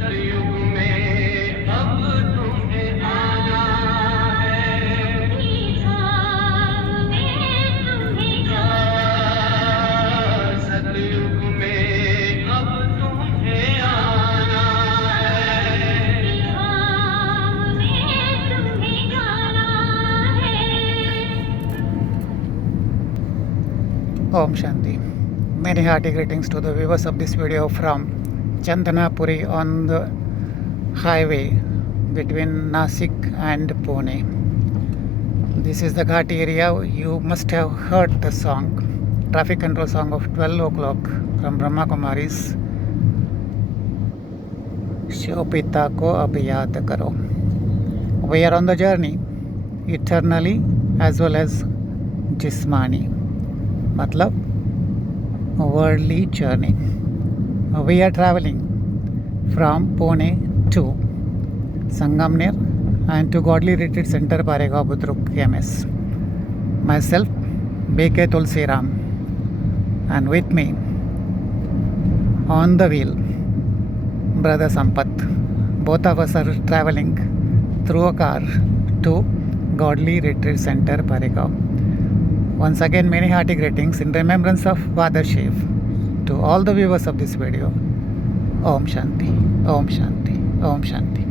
सतयुग में अब तुम्हें आना है, सतयुग में अब तुम्हें आना है। Om Shanti. Many hearty greetings to the viewers of this video from Chandanapuri on the highway between Nasik and Pune. This is the Ghat area. You must have heard the song, traffic control song of 12 o'clock from Brahma Kumaris. Shiv Pita ko ab yaad karo. We are on the journey eternally as well as jismani. मतलब worldly journey. We are traveling from Pune to Sangamner and to Godly Retreat Center Paregaon Budruk MS. Myself B.K. Tulsiram, and with me on the wheel Brother Sampath. Both of us are traveling through a car to Godly Retreat Center Paregaon. Once again, many hearty greetings in remembrance of Father Shiv to all the viewers of this video. Om Shanti, Om Shanti, Om Shanti.